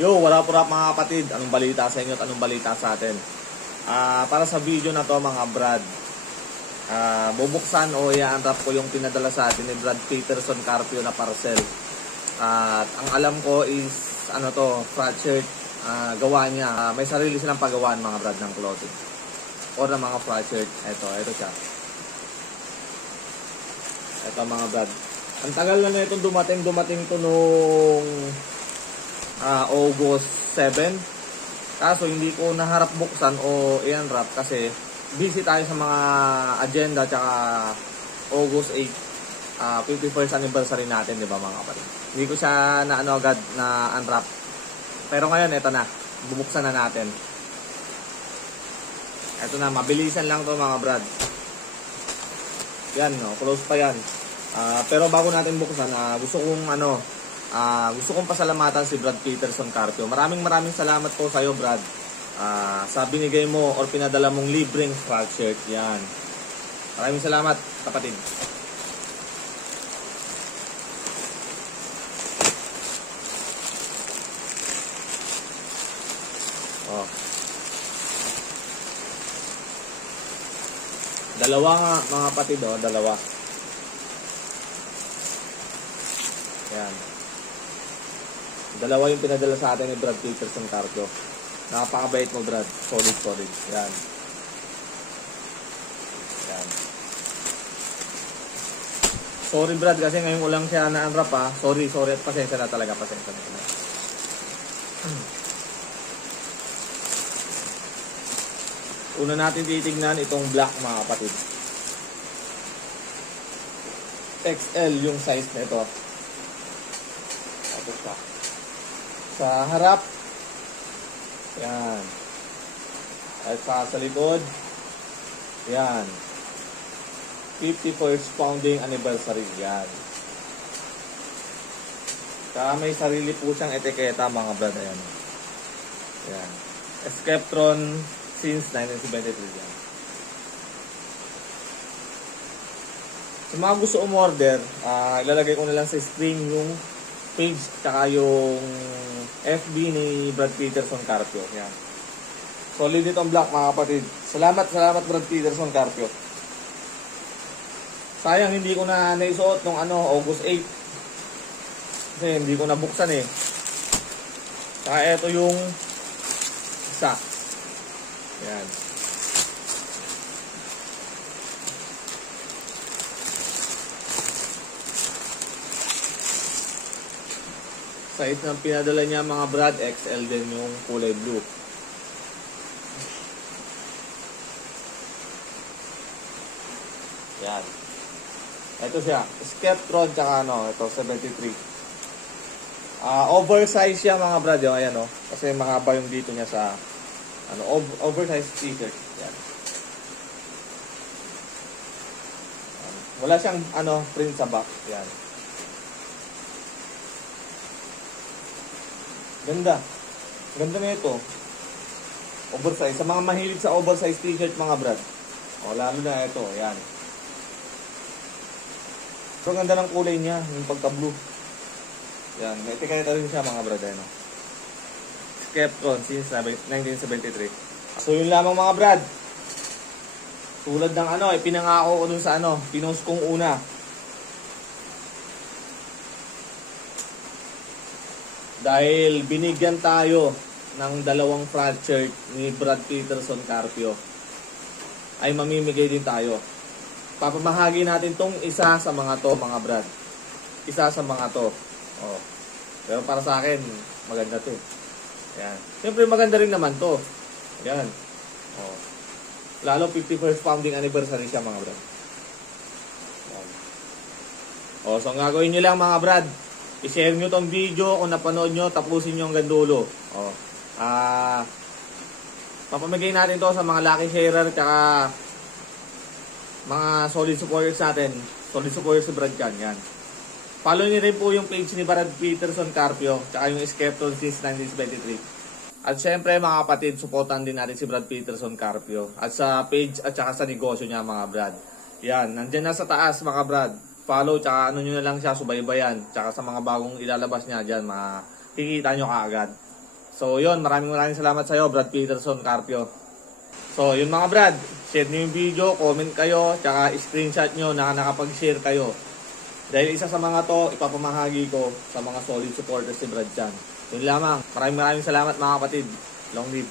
Yo, what up mga kapatid? Anong balita sa inyo at anong balita sa atin? Para sa video na to mga Brad, bubuksan o i-unwrap ko yung pinadala sa atin ni Brad Peterson Carpio na parcel. At ang alam ko is ano to, flat shirt, gawa niya. May sarili silang paggawaan mga Brad ng clothing or ng mga flat shirt. Ito siya. Ito mga Brad. Ang tagal na itong dumating to nung August 7. Kaso hindi ko naharap buksan o i-unwrap kasi busy tayo sa mga agenda tsaka August 8, 51st anniversary natin, di ba mga kapatid? Hindi ko siya na agad na unwrap. Pero ngayon ito na, bubuksan na natin. Ito na, mabilisan lang to mga Brad. Yan, no, close pa yan. Pero bago natin buksan, gusto kong pasalamatan si Brad Peterson Carpio. Maraming salamat po sa iyo, Brad. Sa binigay mo or pinadala mong libreng flat shirt. Yan. Maraming salamat, kapatid. Oh. Dalawa nga, mga kapatid, oh, dalawa. Yan. Dalawa yung pinadala sa atin ni Brad Peterson Carpio. Napakabait mo, Brad. Solid. Yan. Yan. Sorry, Brad, kasi ngayon ko lang siya na-unwrap, ha. Sorry. At pasensya na talaga. Pasensya na. Una natin titignan itong black, mga kapatid. XL yung size nito. Ito siya. Sa harap, yan. At sa likod, yan. 51st founding anniversary, yan. Saka may sarili po siyang etiketa, mga brad, ayan. Yan. Skeptron since 1973, yan. Sa mga gusto umorder, ilalagay ko na lang sa screen yung page tsaka yung FB ni Brad Peterson Carpio. Yan. Solid itong black, mga kapatid. Salamat Brad Peterson Carpio. Sayang hindi ko na naisuot nung August 8. Kasi hindi ko nabuksan eh. Saka ito yung isa. Yan. Size ng pinadala niya, mga Brad, XL din yung kulay blue. Yan. Ito siya. Skeptron tsaka ito 73. Oversize siya, mga Brad, yung ayan kasi mahaba yung dito niya sa oversize t-shirt. Yan. Wala siyang print sa back. Yan. Ganda na ito. Oversize. Sa mga mahilig sa oversize t-shirt, mga Brad. Lalo na ito. Yan. So, ganda ng kulay niya. Yung pagka-blue. Yan. May etiketa rin siya, mga Brad. Skeptron since 1973. So, yun lamang, mga Brad. Tulad ng pinangako ko dun sa pinost kong una. Dahil binigyan tayo ng dalawang flat shirt ni Brad Peterson Carpio, ay mamimigay din tayo. Papamahagi natin tong isa sa mga to, mga Brad. Isa sa mga to. Pero para sa akin, maganda to. Yan. Siyempre maganda rin naman to. Yan. Lalo 51st founding anniversary siya, mga Brad. Yan. So ang gagawin nyo lang, mga Brad, i-share nyo tong video. Kung napanood nyo, tapusin nyo hanggang dulo. Papamigay natin to sa mga lucky sharer tsaka mga solid supporters natin. Solid supporters si Brad yan. Follow nyo rin po yung page ni Brad Peterson Carpio tsaka yung Skeptron since 1973. At syempre, mga kapatid, supportan din natin si Brad Peterson Carpio at sa page at tsaka sa negosyo niya, mga Brad. Yan, nandyan na sa taas, mga Brad. Follow, tsaka nyo na lang siya, subaybayan. Tsaka sa mga bagong ilalabas niya dyan, makikita nyo kaagad. So yun, maraming salamat sa iyo, Brad Peterson Carpio. So yun mga Brad, share nyo yung video, comment kayo, tsaka screenshot nyo na nakapag-share kayo. Dahil isa sa mga to, ipapamahagi ko sa mga solid supporters ni Brad Chan. Yun lamang, maraming salamat mga kapatid. Long live.